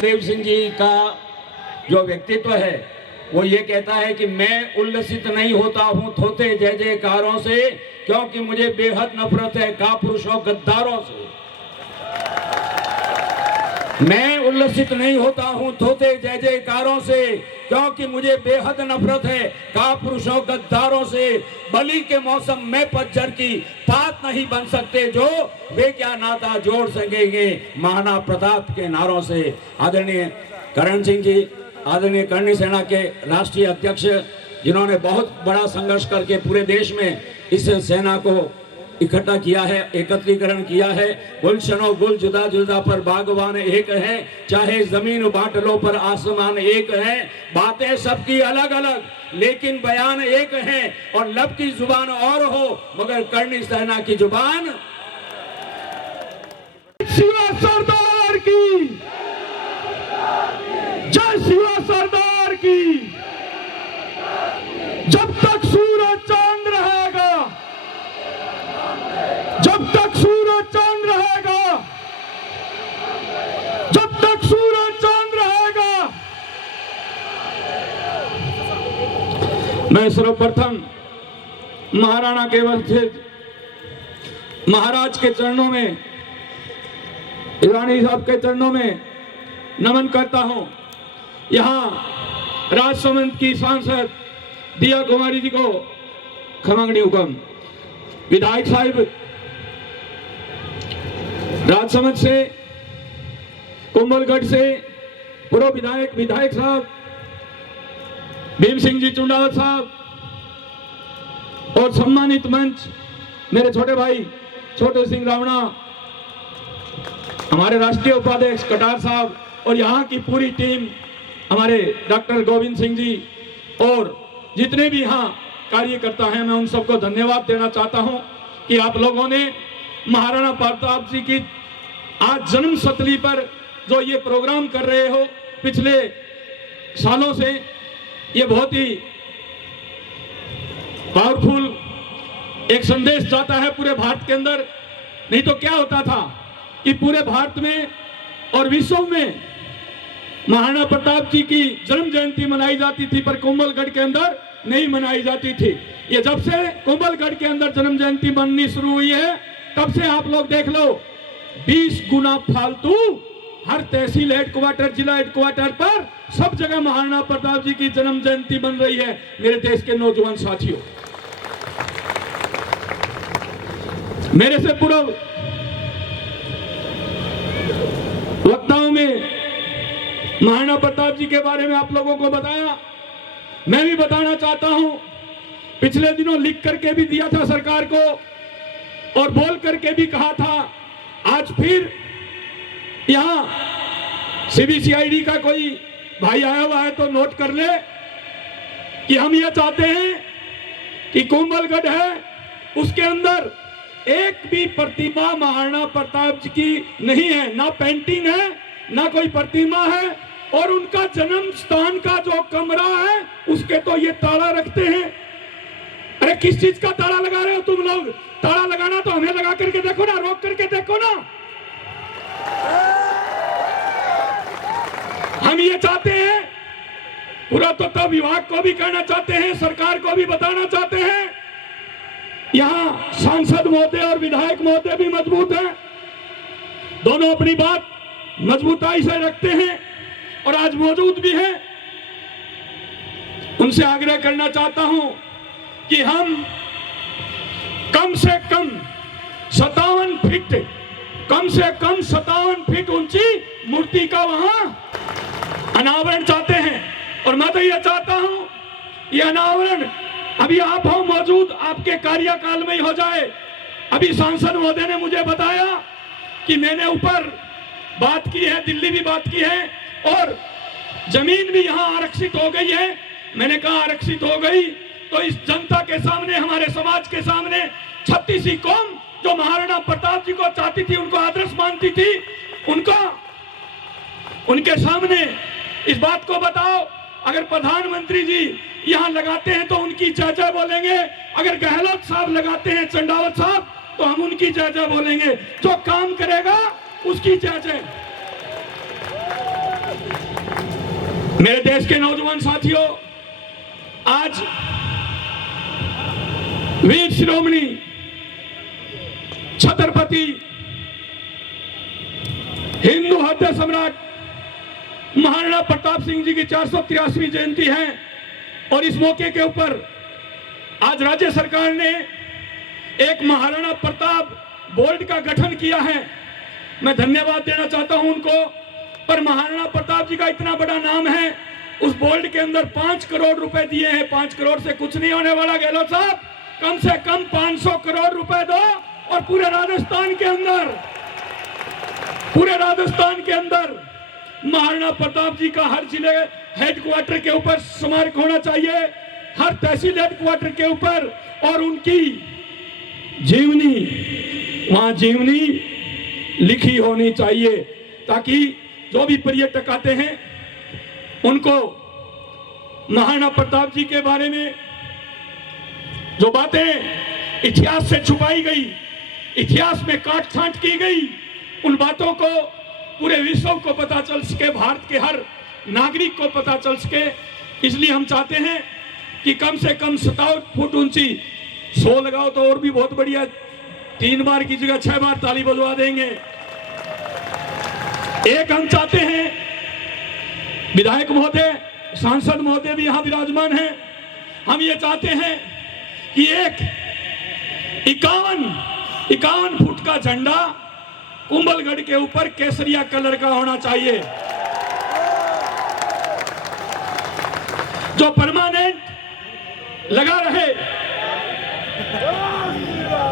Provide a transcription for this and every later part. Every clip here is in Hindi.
देव सिंह जी का जो व्यक्तित्व है वो ये कहता है कि मैं उल्लसित नहीं होता हूं थोथे जय जयकारों से, क्योंकि मुझे बेहद नफरत है कापुरुषों गद्दारों से। मैं उल्लसित नहीं होता हूं थोथे जय जयकारों से, क्योंकि मुझे बेहद नफरत है कापुरुषों गद्दारों से। बलि के मौसम में पतझड़ की तात नहीं बन सकते जो, वे क्या नाता जोड़ सकेंगे महाना प्रताप के नारों से। आदरणीय करण सिंह जी, आदरणीय करणी सेना के राष्ट्रीय अध्यक्ष, जिन्होंने बहुत बड़ा संघर्ष करके पूरे देश में इस सेना को इकट्ठा किया है, एकत्रीकरण किया है। गुलशनो गुल जुदा जुदा पर बागवान एक है, चाहे जमीन बांट लो पर आसमान एक है। बातें सबकी अलग अलग लेकिन बयान एक है, और लब की जुबान और हो मगर करनी सेना की जुबान। शिवा सरदार की जय, शिवा सरदार की। जब तक सूरज चांद रहेगा, जब तक सूरज चांद रहेगा, जब तक सूरज चांद रहेगा। मैं सर्वप्रथम महाराणा केवलसिंह महाराज के चरणों में, ईरानी साहब के चरणों में नमन करता हूं। यहाँ राजसमंद की सांसद दिया कुमारी जी को खमांगनी हुक्म, विधायक साहिब राजसमंद से, कुंभलगढ़ से पूर्व विधायक साहब भीम सिंह जी चुंडावत साहब, और सम्मानित मंच मेरे छोटे भाई छोटे सिंह रावणा, हमारे राष्ट्रीय उपाध्यक्ष कटार साहब, और यहाँ की पूरी टीम, हमारे डॉक्टर गोविंद सिंह जी और जितने भी यहाँ कार्यकर्ता हैं, मैं उन सबको धन्यवाद देना चाहता हूँ कि आप लोगों ने महाराणा प्रताप जी की आज जन्म शताब्दी पर जो ये प्रोग्राम कर रहे हो पिछले सालों से, ये बहुत ही पावरफुल एक संदेश जाता है पूरे भारत के अंदर। नहीं तो क्या होता था कि पूरे भारत में और विश्व में महाराणा प्रताप जी की जन्म जयंती मनाई जाती थी, पर कुंभलगढ़ के अंदर नहीं मनाई जाती थी। ये जब से कुंभलगढ़ के अंदर जन्म जयंती मननी शुरू हुई है, तब से आप लोग देख लो 20 गुना फालतू हर तहसील हेडक्वार्टर, जिला हेडक्वार्टर पर सब जगह महाराणा प्रताप जी की जन्म जयंती बन रही है। मेरे देश के नौजवान साथियों, मेरे से पूर्व वक्ताओं में महाराणा प्रताप जी के बारे में आप लोगों को बताया, मैं भी बताना चाहता हूं। पिछले दिनों लिख करके भी दिया था सरकार को और बोल करके भी कहा था। आज फिर यहां सीबीसीआईडी का कोई भाई आया हुआ है तो नोट कर ले कि हम ये चाहते हैं कि कुंभलगढ़ है उसके अंदर एक भी प्रतिमा महाराणा प्रताप जी की नहीं है, ना पेंटिंग है ना कोई प्रतिमा है, और उनका जन्म स्थान का जो कमरा है उसके तो ये ताला रखते हैं। अरे किस चीज का ताला लगा रहे हो तुम लोग? ताला लगाना तो हमें लगा करके देखो ना, रोक करके देखो ना। हम ये चाहते हैं, पुरातत्व विभाग को भी कहना चाहते हैं, सरकार को भी बताना चाहते हैं, यहाँ सांसद महोदय और विधायक महोदय भी मजबूत हैं, दोनों अपनी बात मजबूताई से रखते हैं और आज मौजूद भी हैं। उनसे आग्रह करना चाहता हूं कि हम कम से कम 57 फीट ऊंची मूर्ति का वहां अनावरण चाहते हैं। और मैं तो यह चाहता हूं ये अनावरण अभी आप हो मौजूद, आपके कार्यकाल में ही हो जाए। अभी सांसद महोदय ने मुझे बताया कि मैंने ऊपर बात की है, दिल्ली भी बात की है, और जमीन भी यहां आरक्षित हो गई है। मैंने कहा आरक्षित हो गई तो इस जनता के सामने, हमारे समाज के सामने 36वीं कौम जो महाराणा प्रताप जी को चाहती थी, उनको आदर्श मानती थी, उनके सामने इस बात को बताओ। अगर प्रधानमंत्री जी यहां लगाते हैं तो उनकी जय जय बोलेंगे, अगर गहलोत साहब लगाते हैं, चंडावत साहब, तो हम उनकी जय जय बोलेंगे। जो काम करेगा उसकी जय जय। मेरे देश के नौजवान साथियों, आज वीर शिरोमणि छत्रपति हिंदू हृदय सम्राट महाराणा प्रताप सिंह जी की 483वीं जयंती है और इस मौके के ऊपर आज राज्य सरकार ने एक महाराणा प्रताप बोर्ड का गठन किया है। मैं धन्यवाद देना चाहता हूं उनको। पर महाराणा प्रताप जी का इतना बड़ा नाम है, उस बोर्ड के अंदर 5 करोड़ रुपए दिए हैं। 5 करोड़ से कुछ नहीं होने वाला गहलोत साहब, कम से कम 500 करोड़ रुपए दो और पूरे राजस्थान के अंदर महाराणा प्रताप जी का हर जिले हेडक्वार्टर के ऊपर स्मारक होना चाहिए, हर तहसील हेडक्वार्टर के ऊपर, और उनकी जीवनी लिखी होनी चाहिए, ताकि जो भी पर्यटक आते हैं उनको महाराणा प्रताप जी के बारे में जो बातें इतिहास से छुपाई गई, इतिहास में काट छांट की गई, उन बातों को पूरे विश्व को पता चल सके, भारत के हर नागरिक को पता चल सके। इसलिए हम चाहते हैं कि कम से कम 57 फुट ऊंची, 100 लगाओ तो और भी बहुत बढ़िया, 3 बार की जगह 6 बार ताली बजवा देंगे। एक हम चाहते हैं, विधायक महोदय, सांसद महोदय भी यहां विराजमान हैं, हम ये चाहते हैं कि एक 51 फुट का झंडा कुंभलगढ़ के ऊपर केसरिया कलर का होना चाहिए, जो परमानेंट लगा रहे।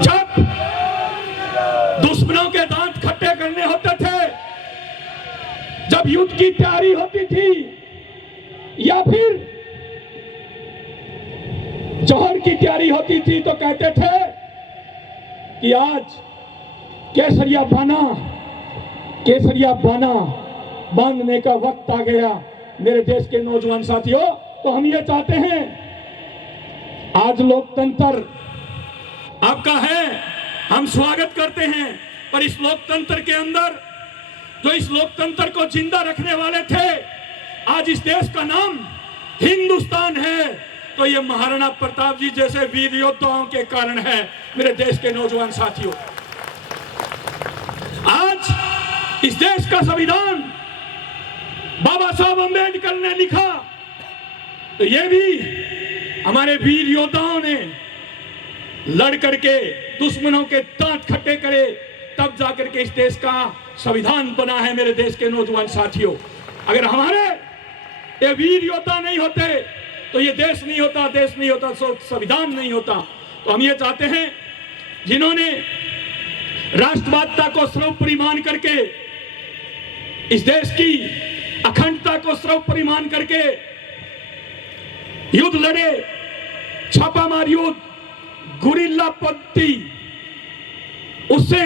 जब दुश्मनों के दांत खट्टे करने होते थे, जब युद्ध की तैयारी होती थी, या फिर जौहर की तैयारी होती थी, तो कहते थे कि आज केसरिया बाना बांधने का वक्त आ गया। मेरे देश के नौजवान साथियों, तो हम ये चाहते हैं, आज लोकतंत्र आपका है, हम स्वागत करते हैं, पर इस लोकतंत्र के अंदर जो इस लोकतंत्र को जिंदा रखने वाले थे, आज इस देश का नाम हिंदुस्तान है, तो ये महाराणा प्रताप जी जैसे वीर योद्धाओं के कारण है। मेरे देश के नौजवान साथियों, आज इस देश का संविधान बाबा साहब अंबेडकर ने लिखा, तो ये भी हमारे वीर योद्धाओं ने लड़ करके दुश्मनों के दांत खट्टे करे, तब जाकर के इस देश का संविधान बना है। मेरे देश के नौजवान साथियों, अगर हमारे ये वीर योद्धा नहीं होते तो ये देश नहीं होता, तो संविधान नहीं होता। तो हम ये चाहते हैं, जिन्होंने राष्ट्रवादिता को सर्वोपरि मान करके, इस देश की अखंडता को सर्वोपरि मान करके युद्ध लड़े, छापामार युद्ध, गुरिल्ला पद्धति, उससे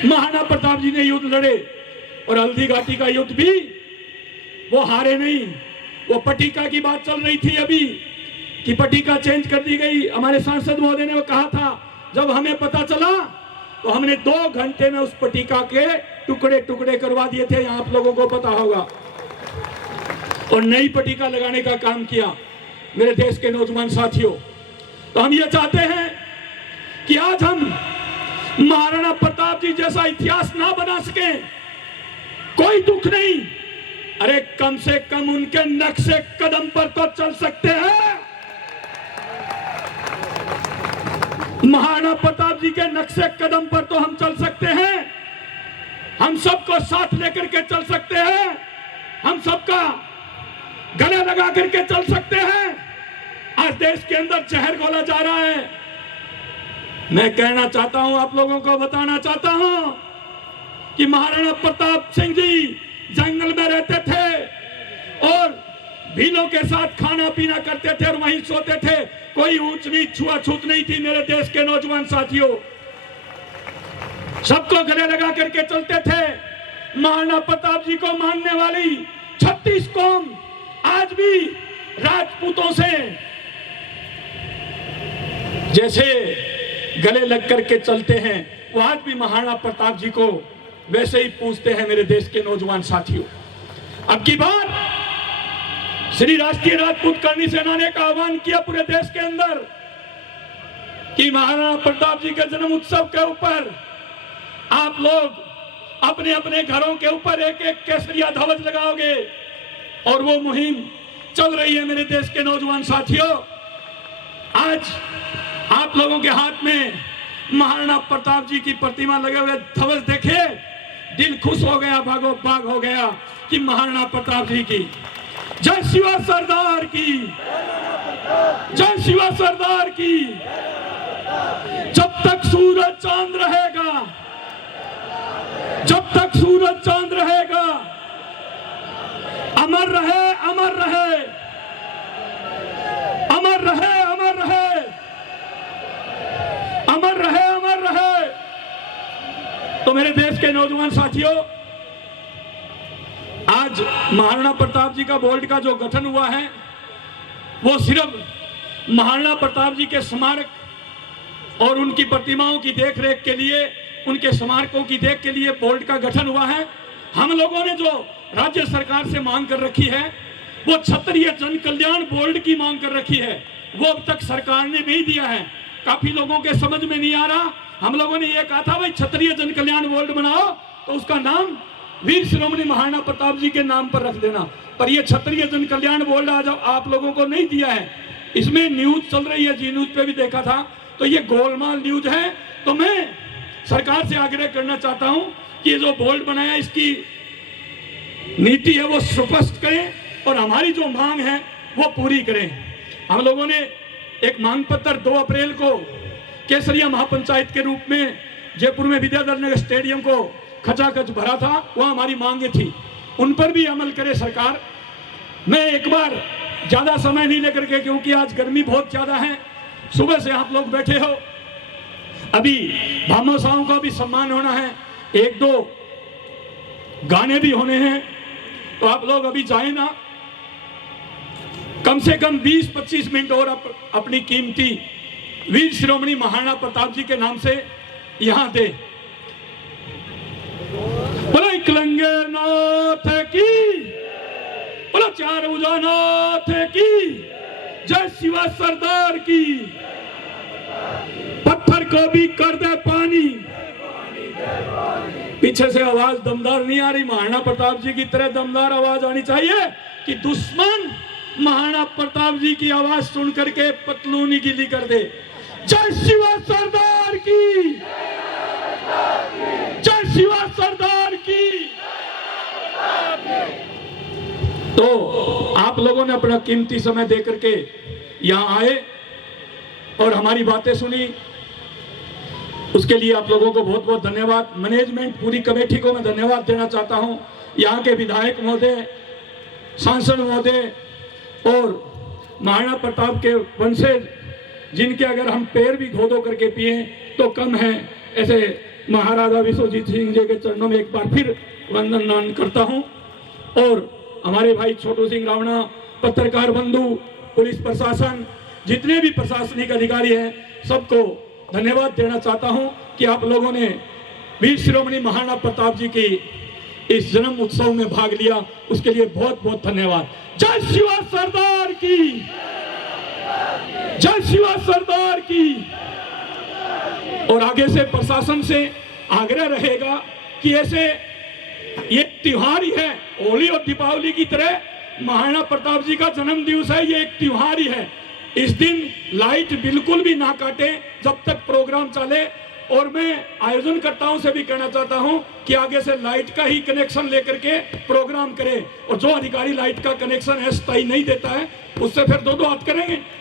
महाराणा प्रताप जी ने युद्ध लड़े, और हल्दी घाटी का युद्ध भी वो हारे नहीं। वो पट्टिका की बात चल रही थी अभी कि पट्टिका चेंज कर दी गई। हमारे सांसद महोदय ने वो कहा था, जब हमें पता चला तो हमने 2 घंटे में उस पट्टिका के टुकड़े टुकड़े करवा दिए थे, यहां आप लोगों को पता होगा, और नई पट्टिका लगाने का काम किया। मेरे देश के नौजवान साथियों, तो हम ये चाहते हैं कि आज हम महाराणा प्रताप जी जैसा इतिहास ना बना सके, कोई दुख नहीं, अरे कम से कम उनके नक्शे कदम पर तो चल सकते हैं। महाराणा प्रताप जी के नक्शे कदम पर तो हम चल सकते हैं, हम सबको साथ लेकर के चल सकते हैं, हम सबका गले लगा करके चल सकते हैं। आज देश के अंदर जहर घोला जा रहा है। मैं कहना चाहता हूं, आप लोगों को बताना चाहता हूं कि महाराणा प्रताप सिंह जी जंगल में रहते थे और भीलों के साथ खाना पीना करते थे और वहीं सोते थे, कोई ऊंच नीच छुआछूत नहीं थी। मेरे देश के नौजवान साथियों, सबको गले लगा करके चलते थे। महाराणा प्रताप जी को मानने वाली 36 कौम आज भी राजपूतों से जैसे गले लग करके चलते हैं, वो आज भी महाराणा प्रताप जी को वैसे ही पूछते हैं। मेरे देश के नौजवान साथियों, अब की बार श्री राष्ट्रीय राजपूत करनी सेना ने एक आह्वान किया पूरे देश के अंदर कि महाराणा प्रताप जी के जन्म उत्सव के ऊपर आप लोग अपने अपने घरों के ऊपर एक एक केसरिया ध्वज लगाओगे, और वो मुहिम चल रही है। मेरे देश के नौजवान साथियों, आज आप लोगों के हाथ में महाराणा प्रताप जी की प्रतिमा लगे हुए ध्वज देखे, दिल खुश हो गया, भागो भाग हो गया कि महाराणा प्रताप जी की जय, शिवा सरदार की जय, शिवा सरदार की। जब तक सूरज चांद रहेगा, जब तक सूरज चांद रहेगा, अमर रहे, अमर रहे, अमर रहे, अमर रहे, अमर रहे, अमर रहे। तो मेरे देश के नौजवान साथियों, आज महाराणा प्रताप जी का बोर्ड का जो गठन हुआ है, वो सिर्फ महाराणा प्रताप जी के स्मारक और उनकी प्रतिमाओं की देखरेख के लिए, उनके स्मारकों की देख के लिए बोर्ड का गठन हुआ है। हम लोगों ने जो राज्य सरकार से मांग कर रखी है, वो क्षत्रिय जन कल्याण बोर्ड की मांग कर रखी है, वो अब तक सरकार ने नहीं दिया है। काफी लोगों के समझ में नहीं आ रहा। हम लोगों ने ये कहा था भाई क्षत्रिय जन कल्याण बोर्ड बनाओ, तो उसका नाम वीर शिरोमणि महाराणा प्रताप जी के नाम पर रख देना, पर ये क्षत्रिय जन कल्याण बोर्ड आज आप लोगों को नहीं दिया है। इसमें न्यूज चल रही है, जी न्यूज पे भी देखा था, तो ये गोलमाल न्यूज है। तो मैं सरकार से आग्रह करना चाहता हूं कि ये जो बोर्ड बनाया, इसकी नीति है वो स्पष्ट करें और हमारी जो मांग है वो पूरी करें। हम लोगों ने एक मांग पत्र 2 अप्रैल को केसरिया महापंचायत के रूप में जयपुर में विद्याधर नगर स्टेडियम को खचाखच भरा था, वह हमारी मांगे थी, उन पर भी अमल करे सरकार। मैं एक बार ज्यादा समय नहीं लेकर के, क्योंकि आज गर्मी बहुत ज्यादा है, सुबह से आप लोग बैठे हो, अभी भामाशाहों का भी सम्मान होना है, 1-2 गाने भी होने हैं, तो आप लोग अभी जाए ना, कम से कम 20-25 मिनट और अपनी कीमती वीर शिरोमणि महाराणा प्रताप जी के नाम से यहां दे। बोलो एकलंगे नाथ की, बोलो चारभुजा नाथ की, जय शिवा सरदार की। पत्थर को भी कर दे पानी। पीछे से आवाज दमदार नहीं आ रही, महाराणा प्रताप जी की तरह दमदार आवाज आनी चाहिए कि दुश्मन महाराणा प्रताप जी की आवाज सुन करके पतलूनी गीली कर दे। जय शिवा सरदार की, जय शिवा सरदार की। तो आप लोगों ने अपना कीमती समय देकर के यहां आए और हमारी बातें सुनी, उसके लिए आप लोगों को बहुत बहुत धन्यवाद। मैनेजमेंट, पूरी कमेटी को मैं धन्यवाद देना चाहता हूं। यहाँ के विधायक महोदय, सांसद महोदय और महाराणा प्रताप के वंशज, जिनके अगर हम पैर भी धो धो करके पिए तो कम है, ऐसे महाराजा विश्वजीत सिंह जी के चरणों में एक बार फिर वंदन करता हूं। और हमारे भाई छोटू सिंह रावणा, पत्रकार बंधु, पुलिस प्रशासन, जितने भी प्रशासनिक अधिकारी हैं, सबको धन्यवाद देना चाहता हूं कि आप लोगों ने वीर शिरोमणि महाराणा प्रताप जी की इस जन्म उत्सव में भाग लिया, उसके लिए बहुत बहुत धन्यवाद। जय शिवा सरदार की, जय शिवा सरदार की। और आगे से प्रशासन से आग्रह रहेगा कि ऐसे ये त्योहार ही है, होली और दीपावली की तरह महाराणा प्रताप जी का जन्म दिवस है, ये एक त्योहार ही है। इस दिन लाइट बिल्कुल भी ना काटे जब तक प्रोग्राम चले। और मैं आयोजनकर्ताओं से भी कहना चाहता हूं कि आगे से लाइट का ही कनेक्शन लेकर के प्रोग्राम करें, और जो अधिकारी लाइट का कनेक्शन है स्थायी नहीं देता है, उससे फिर 2-2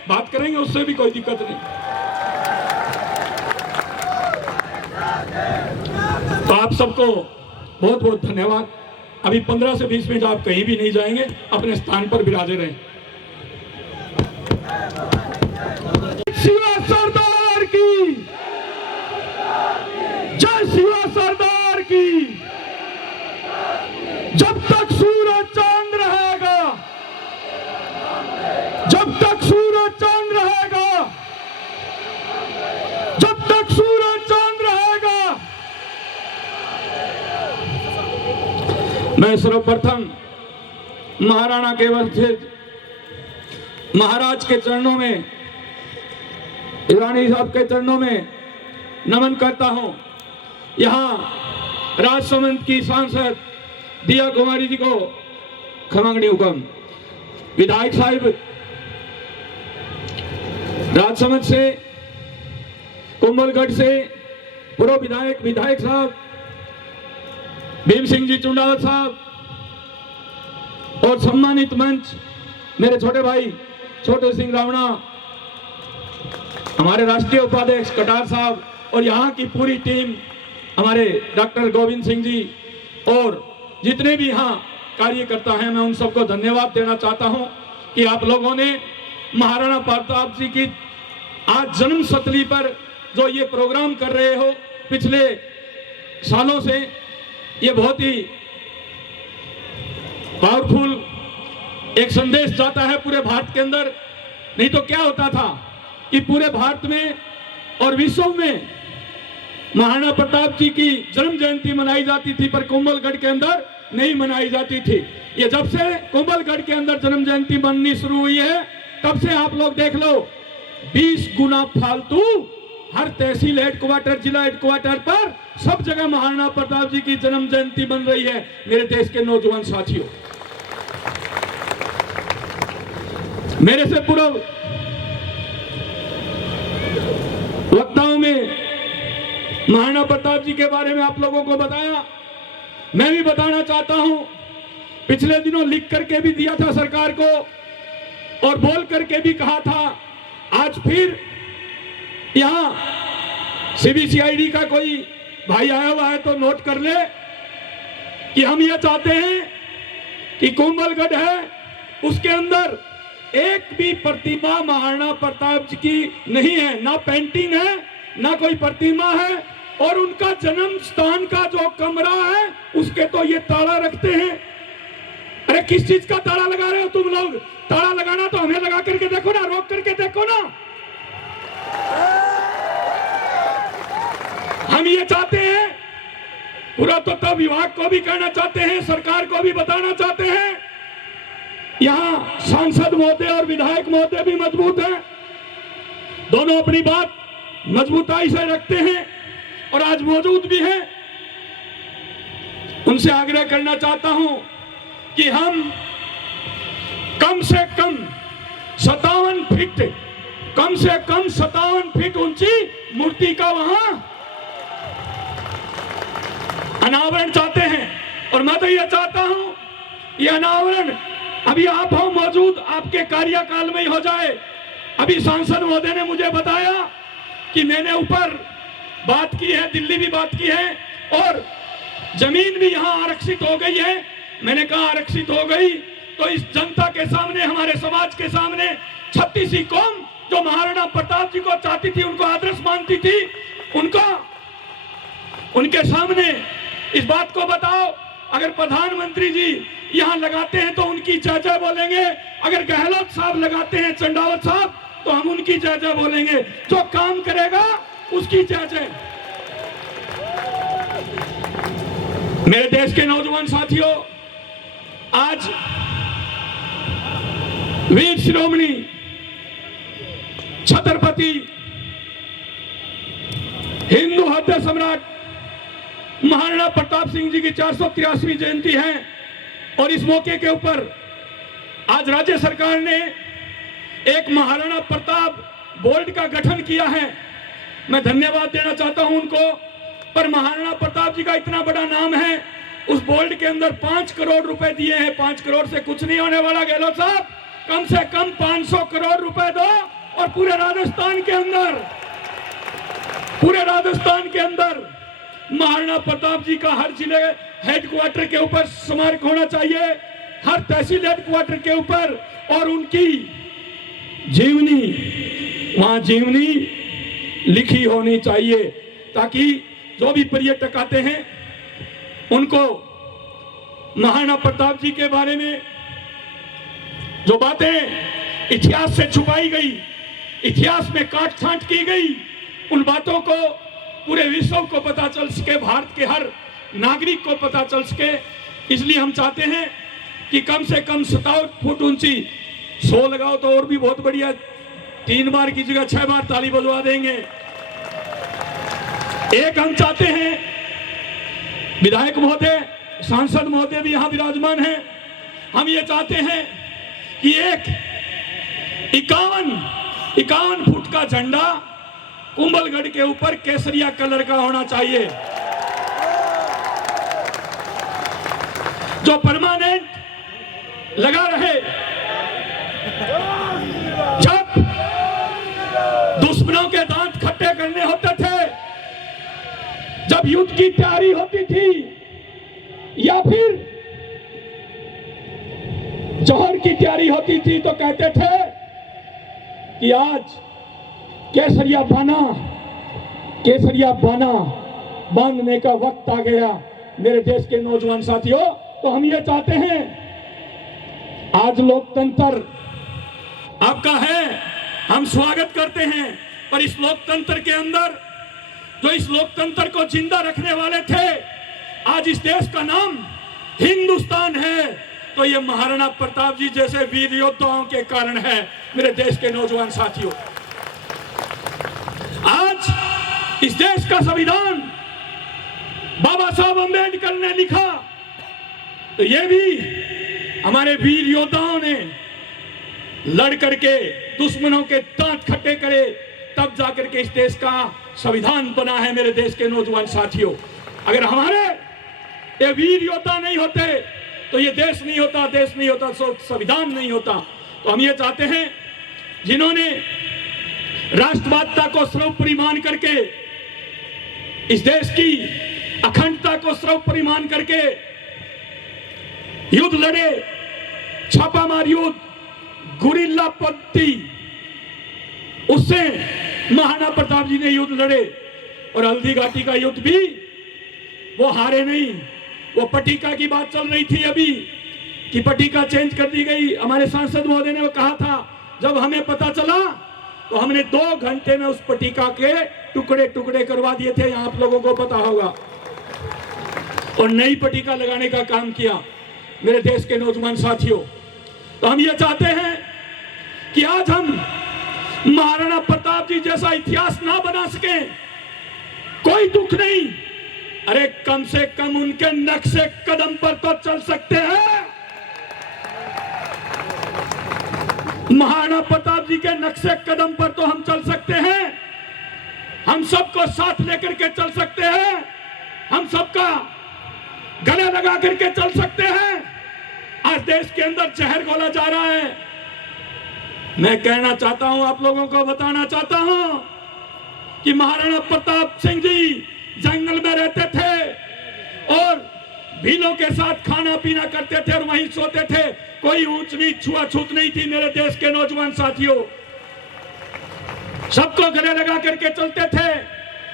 बात करेंगे, उससे भी कोई दिक्कत नहीं। तो आप सबको बहुत बहुत धन्यवाद। अभी 15 से 20 मिनट आप कहीं भी नहीं जाएंगे, अपने स्थान पर विराजे रहें। शिवा सरदार की, जय शिवा सरदार की। जब तक सूरज चांद रहेगा, जब तक सूरज चांद रहेगा, जब तक सूरज चांद रहेगा। मैं सर्वप्रथम महाराणा के वंशज महाराज के चरणों में, ईरानी साहब के चरणों में नमन करता हूं। यहाँ राजसमंद की सांसद दिया कुमारी जी को खमांगनी हुक्म, विधायक साहिब राजसमंद से, कुंभलगढ़ से पूर्व विधायक साहब भीम सिंह जी चुंडावत साहब और सम्मानित मंच मेरे छोटे भाई छोटे सिंह रावणा, हमारे राष्ट्रीय उपाध्यक्ष कटार साहब और यहाँ की पूरी टीम, हमारे डॉक्टर गोविंद सिंह जी और जितने भी यहाँ कार्यकर्ता हैं, मैं उन सबको धन्यवाद देना चाहता हूं कि आप लोगों ने महाराणा प्रताप जी की आज जन्म शताब्दी पर जो ये प्रोग्राम कर रहे हो पिछले सालों से, ये बहुत ही पावरफुल एक संदेश जाता है पूरे भारत के अंदर। नहीं तो क्या होता था कि पूरे भारत में और विश्व में महाराणा प्रताप जी की जन्म जयंती मनाई जाती थी, पर कुंभलगढ़ के अंदर नहीं मनाई जाती थी। ये जब से कुंभलगढ़ के अंदर जन्म जयंती बननी शुरू हुई है, तब से आप लोग देख लो 20 गुना फालतू हर तहसील हेडक्वार्टर, जिला हेडक्वार्टर पर सब जगह महाराणा प्रताप जी की जन्म जयंती बन रही है। मेरे देश के नौजवान साथियों, मेरे से पूर्व वक्ताओं में महाराणा प्रताप जी के बारे में आप लोगों को बताया, मैं भी बताना चाहता हूं। पिछले दिनों लिख करके भी दिया था सरकार को और बोल करके भी कहा था। आज फिर यहां सीबीसीआईडी का कोई भाई आया हुआ है तो नोट कर ले कि हम ये चाहते हैं कि कुंभलगढ़ है उसके अंदर एक भी प्रतिमा महाराणा प्रताप जी की नहीं है, ना पेंटिंग है ना कोई प्रतिमा है, और उनका जन्म स्थान का जो कमरा है उसके तो ये ताला रखते हैं। अरे किस चीज का ताला लगा रहे हो तुम लोग? ताला लगाना तो हमें लगा करके देखो ना, रोक करके देखो ना। हम ये चाहते हैं, पुरातत्व विभाग को भी कहना चाहते हैं, सरकार को भी बताना चाहते हैं, यहाँ सांसद महोदय और विधायक महोदय भी मजबूत हैं, दोनों अपनी बात मजबूताई से रखते हैं और आज मौजूद भी हैं। उनसे आग्रह करना चाहता हूं कि हम कम से कम 57 फीट ऊंची मूर्ति का वहां अनावरण चाहते हैं। और मैं तो यह चाहता हूं यह अनावरण अभी आप हो मौजूद, आपके कार्यकाल में ही हो जाए। अभी सांसद महोदय ने मुझे बताया कि मैंने ऊपर बात की है, दिल्ली भी बात की है और जमीन भी यहां आरक्षित हो गई है। मैंने कहा आरक्षित हो गई तो इस जनता के सामने, हमारे समाज के सामने 36वीं कौम जो महाराणा प्रताप जी को चाहती थी, उनको आदर्श मानती थी, उनके सामने इस बात को बताओ। अगर प्रधानमंत्री जी यहां लगाते हैं तो उनकी जय जय बोलेंगे, अगर गहलोत साहब लगाते हैं, चंडावत साहब, तो हम उनकी जय जय बोलेंगे। जो काम करेगा उसकी जय जय। मेरे देश के नौजवान साथियों, आज वीर शिरोमणि छत्रपति हिंदू हृदय सम्राट महाराणा प्रताप सिंह जी की 483वीं जयंती है और इस मौके के ऊपर आज राज्य सरकार ने एक महाराणा प्रताप बोर्ड का गठन किया है। मैं धन्यवाद देना चाहता हूं उनको। पर महाराणा प्रताप जी का इतना बड़ा नाम है, उस बोर्ड के अंदर 5 करोड़ रुपए दिए हैं। 5 करोड़ से कुछ नहीं होने वाला गहलोत साहब, कम से कम 500 करोड़ रुपए दो और पूरे राजस्थान के अंदर महाराणा प्रताप जी का हर जिले हेडक्वार्टर के ऊपर स्मारक होना चाहिए, हर तहसील हेडक्वार्टर के ऊपर, और उनकी जीवनी लिखी होनी चाहिए ताकि जो भी पर्यटक आते हैं उनको महाराणा प्रताप जी के बारे में जो बातें इतिहास से छुपाई गई, इतिहास में काट छांट की गई, उन बातों को पूरे विश्व को पता चल सके, भारत के हर नागरिक को पता चल सके। इसलिए हम चाहते हैं कि कम से कम 57 फुट ऊंची 100 लगाओ तो और भी बहुत बढ़िया, 3 बार की जगह 6 बार ताली बजवा देंगे। एक हम चाहते हैं, विधायक महोदय, सांसद महोदय भी यहां विराजमान हैं, हम ये चाहते हैं कि एक 51 फुट का झंडा कुंभलगढ़ के ऊपर केसरिया कलर का होना चाहिए, जो परमानेंट लगा रहे। जब दुश्मनों के दांत खट्टे करने होते थे, जब युद्ध की तैयारी होती थी, या फिर जौहर की तैयारी होती थी, तो कहते थे कि आज केसरिया बाना बांधने का वक्त आ गया। मेरे देश के नौजवान साथियों, तो हम ये चाहते हैं, आज लोकतंत्र आपका है, हम स्वागत करते हैं, पर इस लोकतंत्र के अंदर जो इस लोकतंत्र को जिंदा रखने वाले थे, आज इस देश का नाम हिंदुस्तान है, तो ये महाराणा प्रताप जी जैसे वीर योद्धाओं के कारण है। मेरे देश के नौजवान साथियों, आज इस देश का संविधान बाबा साहब अम्बेडकर ने लिखा, तो ये भी हमारे वीर योद्धाओं ने लड़ करके दुश्मनों के दांत खट्टे करे, तब जाकर के इस देश का संविधान बना है। मेरे देश के नौजवान साथियों, अगर हमारे ये वीर योद्धा नहीं होते तो ये देश नहीं होता, देश नहीं होता तो संविधान नहीं होता। तो हम ये चाहते हैं, जिन्होंने राष्ट्रवादिता को सर्वोपरि मान करके, इस देश की अखंडता को सर्वोपरि मान करके युद्ध लड़े, छापामार युद्ध, गुरिल्ला पद्धति, उससे महाराणा प्रताप जी ने युद्ध लड़े, और हल्दी घाटी का युद्ध भी वो हारे नहीं। वो पट्टिका की बात चल रही थी अभी कि पट्टिका चेंज कर दी गई। हमारे सांसद महोदय ने वो कहा था, जब हमें पता चला तो हमने 2 घंटे में उस पट्टिका के टुकड़े टुकड़े करवा दिए थे, यहां आप लोगों को पता होगा, और नई पट्टिका लगाने का काम किया। मेरे देश के नौजवान साथियों, तो हम ये चाहते हैं कि आज हम महाराणा प्रताप जी जैसा इतिहास ना बना सके, कोई दुख नहीं, अरे कम से कम उनके नक्शे कदम पर तो चल सकते हैं। महाराणा प्रताप जी के नक्शे कदम पर तो हम चल सकते हैं, हम सबको साथ लेकर के चल सकते हैं, हम सबका गले लगा करके चल सकते हैं। आज देश के अंदर जहर घोला जा रहा है। मैं कहना चाहता हूं, आप लोगों को बताना चाहता हूं कि महाराणा प्रताप सिंह जी जंगल में रहते थे और भीलों के साथ खाना पीना करते थे और वहीं सोते थे, कोई ऊंच नीच छुआछूत नहीं थी। मेरे देश के नौजवान साथियों, सबको गले लगा करके चलते थे।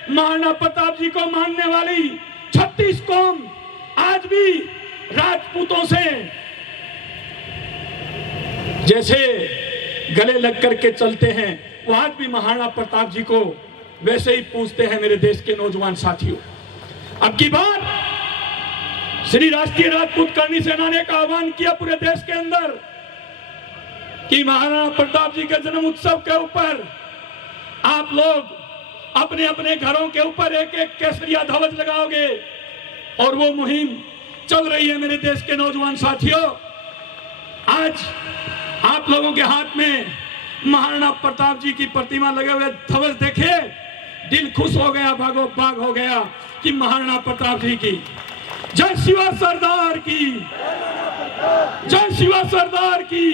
महाराणा प्रताप जी को मानने वाली 36 कौम आज भी राजपूतों से जैसे गले लग करके चलते हैं, वो आज भी महाराणा प्रताप जी को वैसे ही पूछते हैं। मेरे देश के नौजवान साथियों, अब की बार श्री राष्ट्रीय राजपूत करनी सेना ने का आह्वान किया पूरे देश के अंदर कि महाराणा प्रताप जी के जन्म उत्सव के ऊपर आप लोग अपने अपने घरों के ऊपर एक एक केसरिया ध्वज लगाओगे, और वो मुहिम चल रही है। मेरे देश के नौजवान साथियों, आज आप लोगों के हाथ में महाराणा प्रताप जी की प्रतिमा लगे हुए ध्वज देखे, दिल खुश हो गया, भागो भाग हो गया कि महाराणा प्रताप जी की जय, शिवा सरदार की जय, शिवा सरदार की।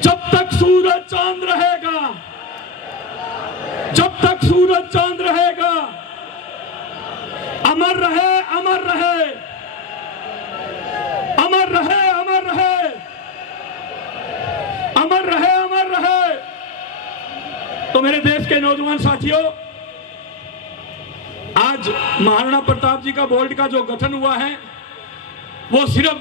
जब तक सूरज चांद रहेगा, जब तक सूरज चांद रहेगा, अमर रहे, अमर रहे, अमर रहे, अमर रहे, अमर रहे, अमर रहे। तो मेरे देश के नौजवान साथियों, आज महाराणा प्रताप जी का बोर्ड का जो गठन हुआ है, वो सिर्फ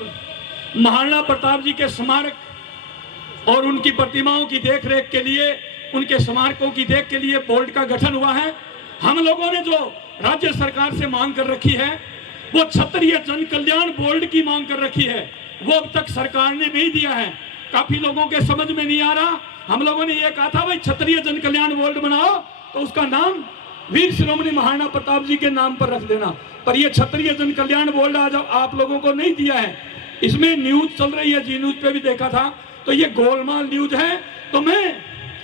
महाराणा प्रताप जी के स्मारक और उनकी प्रतिमाओं की देखरेख के लिए, उनके स्मारकों की देख के लिए बोर्ड का गठन हुआ है। हम लोगों ने जो राज्य सरकार से मांग कर रखी है, वो क्षत्रिय जन कल्याण बोर्ड की मांग कर रखी है, वो अब तक सरकार ने नहीं दिया है। काफी लोगों के समझ में नहीं आ रहा। हम लोगों ने ये कहा था भाई क्षत्रिय जन कल्याण बोर्ड बनाओ तो उसका नाम वीर शिरोमणि महाराणा प्रताप जी के नाम पर रख देना, पर ये क्षत्रिय जन कल्याण बोर्ड आज आप लोगों को नहीं दिया है। इसमें न्यूज चल रही है, जी न्यूज पे भी देखा था, तो ये गोलमाल न्यूज है। तो मैं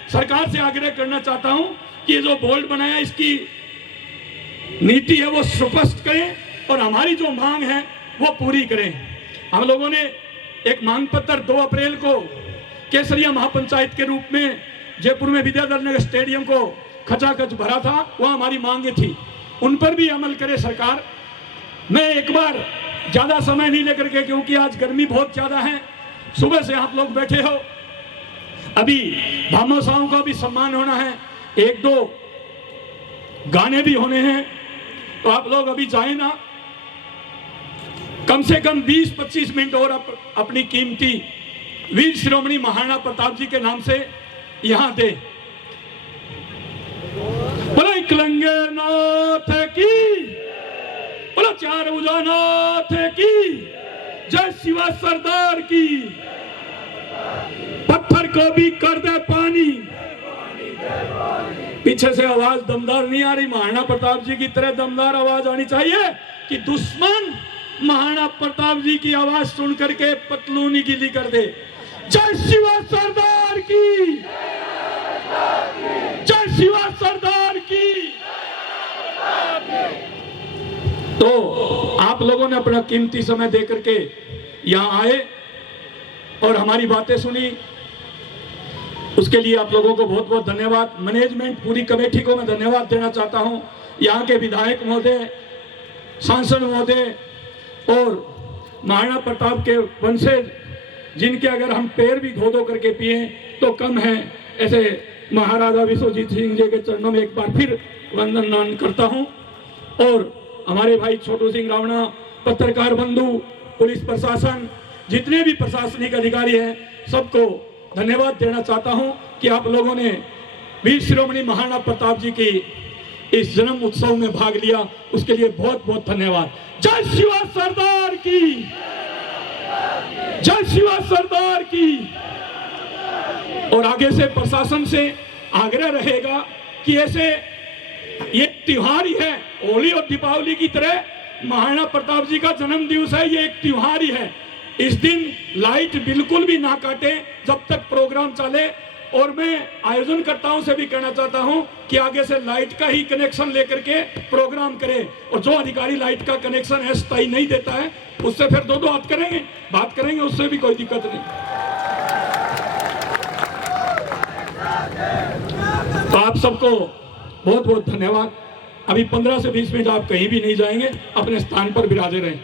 सरकार से आग्रह करना चाहता हूं कि ये जो बोर्ड बनाया इसकी नीति है वो स्पष्ट करें और हमारी जो मांग है वो पूरी करें। हम लोगों ने एक मांग पत्र 2 अप्रैल को केसरिया महापंचायत के रूप में जयपुर में विद्याधर नगर स्टेडियम को खचाखच भरा था, वह हमारी मांगे थी, उन पर भी अमल करे सरकार। मैं एक बार ज्यादा समय नहीं लेकर के, क्योंकि आज गर्मी बहुत ज्यादा है, सुबह से आप लोग बैठे हो, अभी भामाशाहों का भी सम्मान होना है, 1-2 गाने भी होने हैं, तो आप लोग अभी जाए ना, कम से कम 20-25 मिनट और अपनी कीमती वीर शिरोमणि महाराणा प्रताप जी के नाम से यहां दे। बोलो एकलंगे नाथ की, बोलो चार भुजा नाथ की, जय शिवा सरदार की, पत्थर को भी कर दे पानी। पीछे से आवाज दमदार नहीं आ रही, महाराणा प्रताप जी की तरह दमदार आवाज आनी चाहिए कि दुश्मन महाराणा प्रताप जी की आवाज सुन करके पतलूनी गीली कर दे। जय शिवा सरदार की, जय शिवा सरदार की। तो आप लोगों ने अपना कीमती समय दे करके यहां आए और हमारी बातें सुनी, उसके लिए आप लोगों को बहुत बहुत धन्यवाद। मैनेजमेंट पूरी कमेटी को मैं धन्यवाद देना चाहता हूं, यहाँ के विधायक महोदय, सांसद महोदय और महाराणा प्रताप के वंशज, जिनके अगर हम पैर भी धो करके पिए तो कम है, ऐसे महाराजा विश्वजीत सिंह जी के चरणों में एक बार फिर वंदन करता हूं। और हमारे भाई छोटू सिंह रावणा, पत्रकार बंधु, पुलिस प्रशासन, जितने भी प्रशासनिक अधिकारी हैं, सबको धन्यवाद देना चाहता हूं कि आप लोगों ने वीर शिरोमणि महाराणा प्रताप जी की इस जन्म उत्सव में भाग लिया, उसके लिए बहुत बहुत धन्यवाद। जय शिवा सरदार की, जय शिवा सरदार की। और आगे से प्रशासन से आग्रह रहेगा कि ऐसे ये त्योहार ही है, होली और दीपावली की तरह महाराणा प्रताप जी का जन्म दिवस है, ये एक त्योहार ही है। इस दिन लाइट बिल्कुल भी ना काटे जब तक प्रोग्राम चले। और मैं आयोजनकर्ताओं से भी कहना चाहता हूं कि आगे से लाइट का ही कनेक्शन लेकर के प्रोग्राम करें, और जो अधिकारी लाइट का कनेक्शन है स्थायी नहीं देता है उससे फिर 2-2 बात करेंगे, उससे भी कोई दिक्कत नहीं। तो आप सबको बहुत बहुत धन्यवाद। अभी 15 से 20 मिनट आप कहीं भी नहीं जाएंगे, अपने स्थान पर विराजे रहें।